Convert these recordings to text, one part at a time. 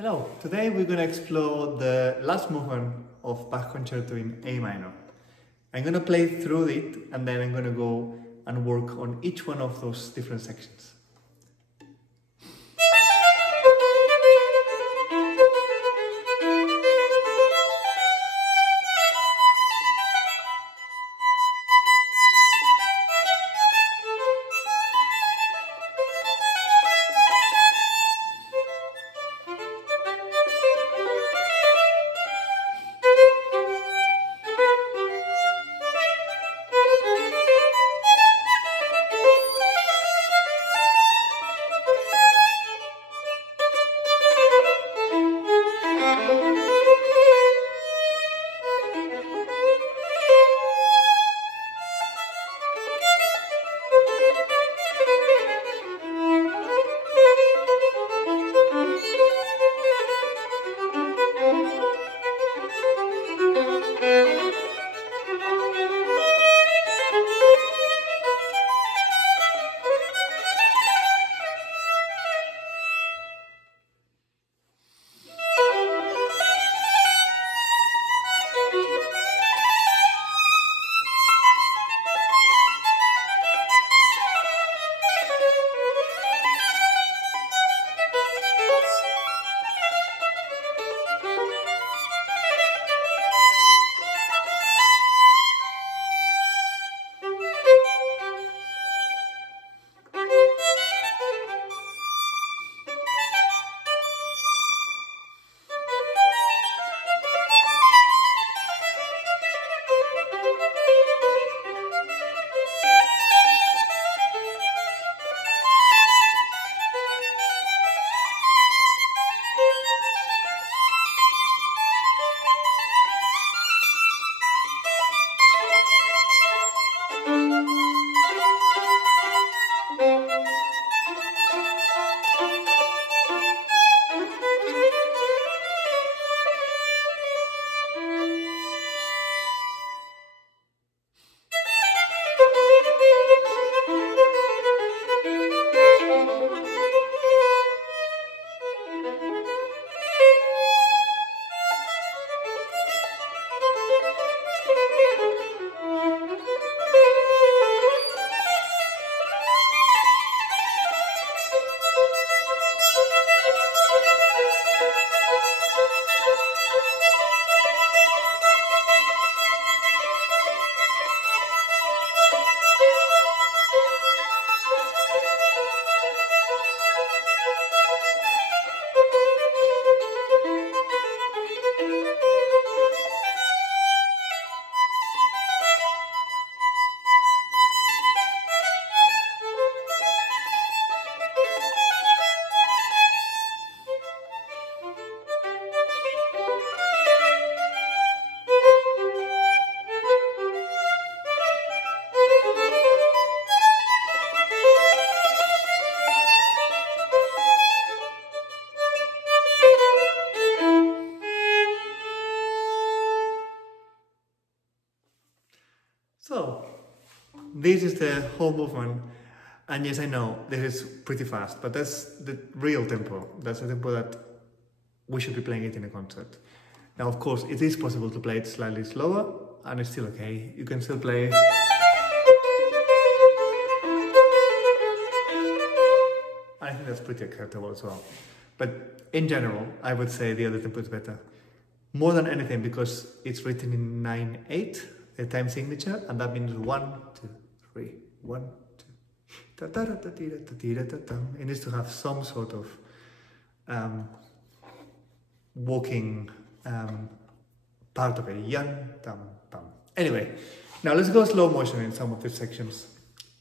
Hello, today we're going to explore the last movement of Bach Concerto in A minor. I'm going to play through it and then I'm going to go and work on each one of those different sections. So, this is the whole movement, and yes, I know this is pretty fast, but that's the real tempo. That's the tempo that we should be playing it in a concert. Now, of course, it is possible to play it slightly slower, and it's still okay. You can still play. I think that's pretty acceptable as well. But in general, I would say the other tempo is better. More than anything, because it's written in 9/8. The time signature, and that means 1, 2, 3, 1, 2. It needs to have some sort of walking part of it. Yan, tam, tam. Anyway, now let's go slow motion in some of these sections.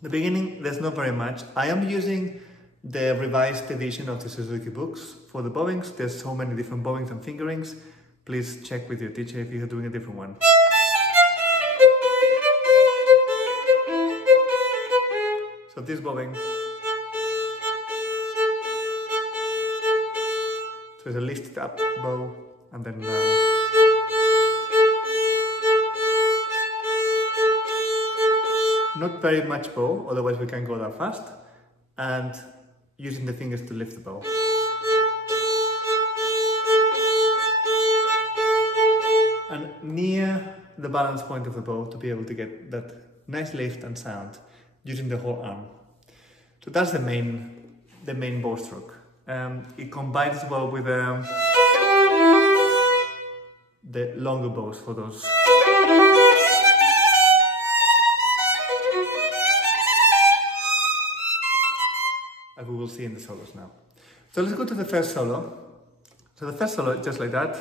The beginning, there's not very much. I am using the revised edition of the Suzuki books for the bowings. There's so many different bowings and fingerings. Please check with your teacher if you're doing a different one. So this bowing, so it's a lifted up bow and then down. Not very much bow, otherwise we can't go that fast, and using the fingers to lift the bow. near the balance point of the bow to be able to get that nice lift and sound using the whole arm. So that's the main bow stroke. It combines well with the longer bows for those. As we will see in the solos now. So let's go to the first solo. So the first solo is just like that.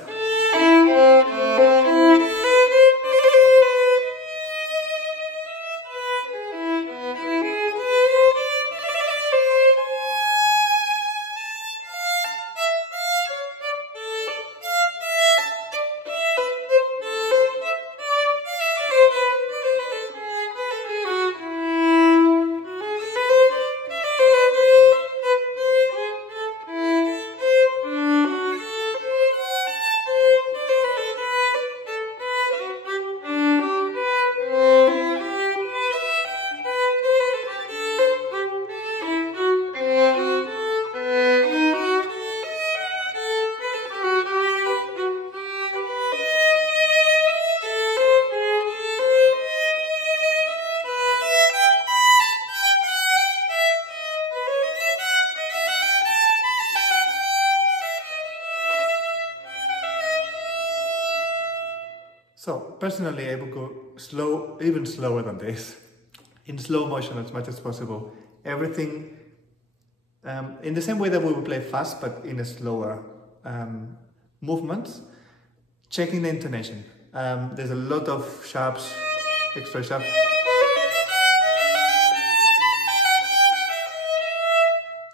So personally I will go slow, even slower than this, in slow motion as much as possible. Everything in the same way that we will play fast but in a slower movements, checking the intonation. There's a lot of sharps, extra sharps.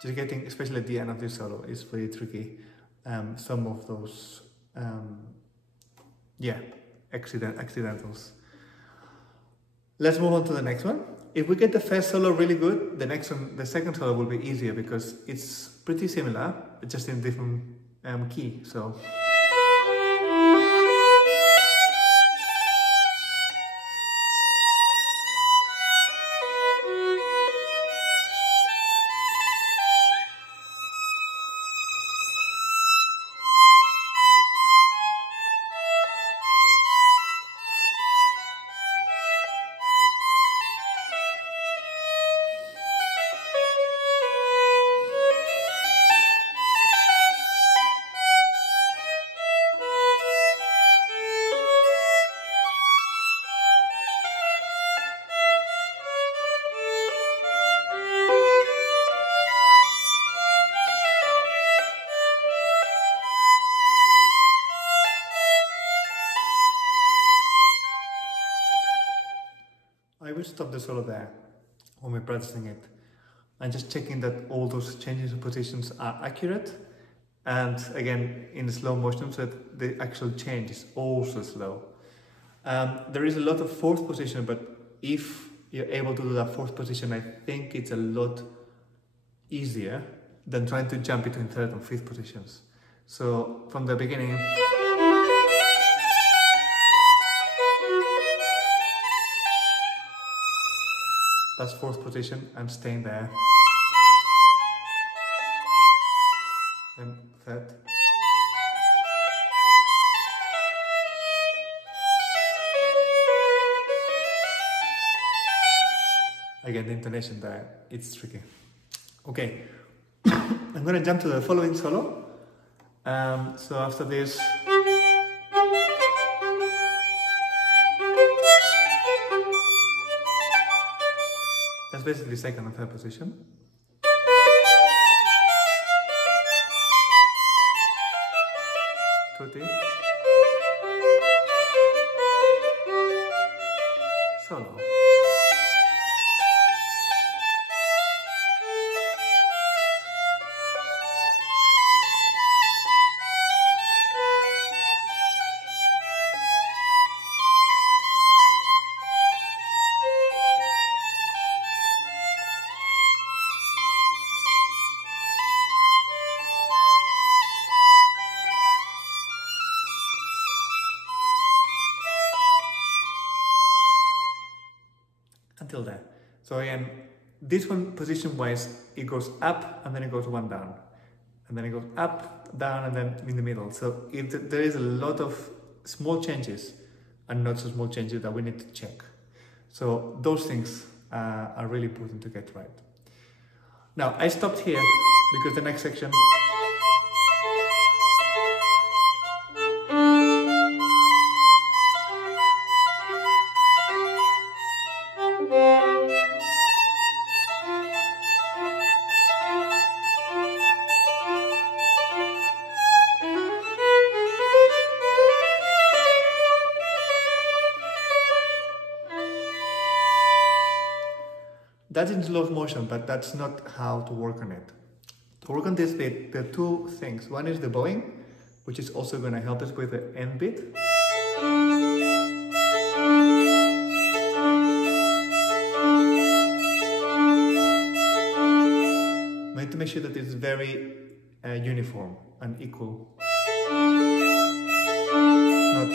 Just getting, especially at the end of this solo, is very tricky. Some of those, yeah, accidentals. Let's move on to the next one. If we get the first solo really good, the next one, the second solo will be easier because it's pretty similar, just in different key. So. I will stop the solo there when we're practicing it and just checking that all those changes of positions are accurate, and again in slow motion so that the actual change is also slow. There is a lot of fourth position, but if you're able to do that fourth position, I think it's a lot easier than trying to jump between third and fifth positions. So from the beginning, that's fourth position and staying there. Then third. Again, the intonation there, it's tricky. Okay, I'm gonna jump to the following solo. So after this, that's basically second and third position. Tutti. Solo. Until there. So again, this one position wise, it goes up and then it goes one down, and then it goes up, down, and then in the middle. So there is a lot of small changes and not so small changes that we need to check. So those things are really important to get right. Now I stopped here because the next section that's in slow motion, but that's not how to work on it. To work on this bit, there are two things. One is the bowing, which is also going to help us with the end bit. We need to make sure that it's very uniform and equal. Not,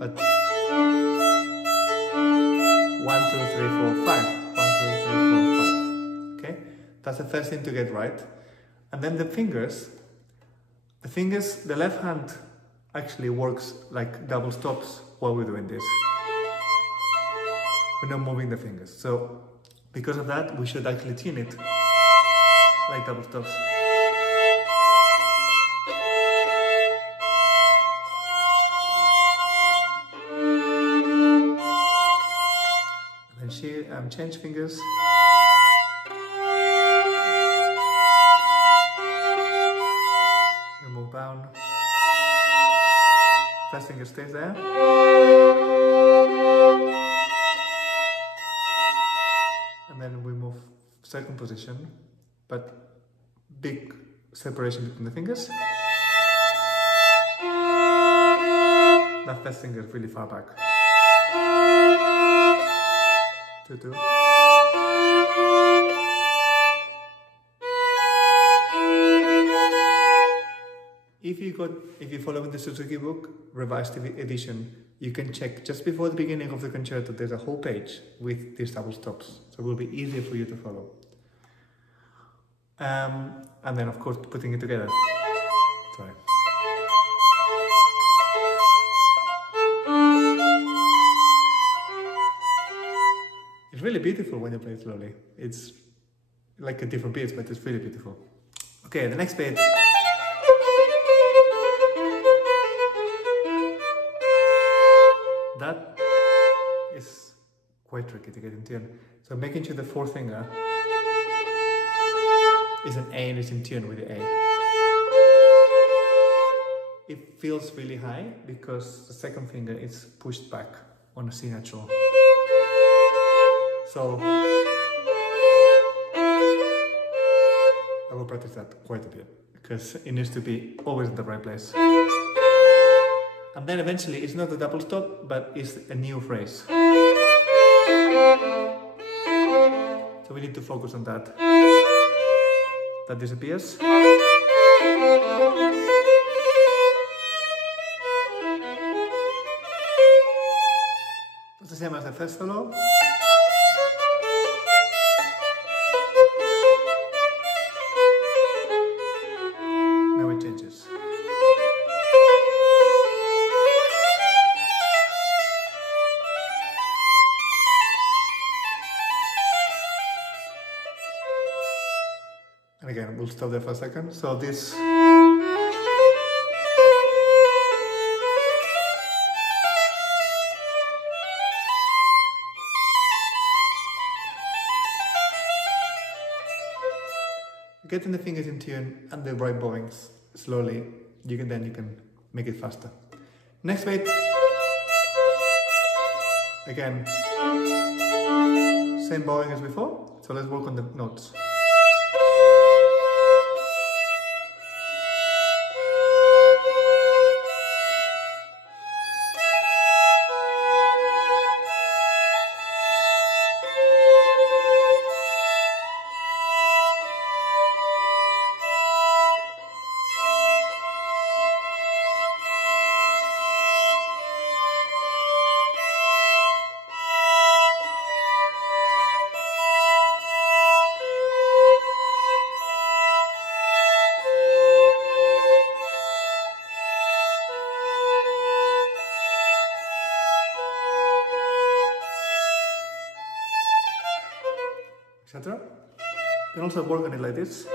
but 1, 2, 3, 4, 5. 1, 2, 3, 4, 5. Okay, that's the first thing to get right. And then the fingers, the left hand actually works like double stops while we're doing this. We're not moving the fingers. So because of that, we should actually tune it like double stops. And then change fingers. We move down. First finger stays there. And then we move second position, but big separation between the fingers. That first finger is really far back. 2, 2. If you follow the Suzuki book, revised edition, you can check just before the beginning of the concerto. There's a whole page with these double stops, so it will be easier for you to follow. And then, of course, putting it together. Sorry. It's really beautiful when you play slowly. It's like a different beats, but it's really beautiful. Okay, the next bit. That is quite tricky to get in tune. So making sure the fourth finger is an A and is in tune with the A. It feels really high because the second finger is pushed back on a C natural. So I will practice that quite a bit because it needs to be always in the right place. And then eventually it's not a double stop, but it's a new phrase. So we need to focus on that. That disappears. It's the same as the first solo. Now it changes. And again, we'll stop there for a second. So this getting the fingers in tune and the right bowings slowly, you can make it faster. Next beat. Again, same bowing as before. So let's work on the notes. also work on it like this.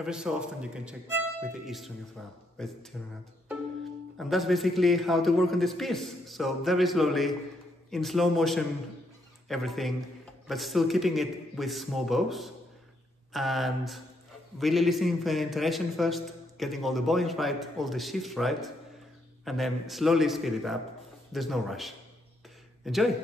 Every so often you can check with the E string as well, with tuning it. And that's basically how to work on this piece. So very slowly, in slow motion, everything, but still keeping it with small bows. And really listening for the intonation first, getting all the bowings right, all the shifts right, and then slowly speed it up. There's no rush. Enjoy!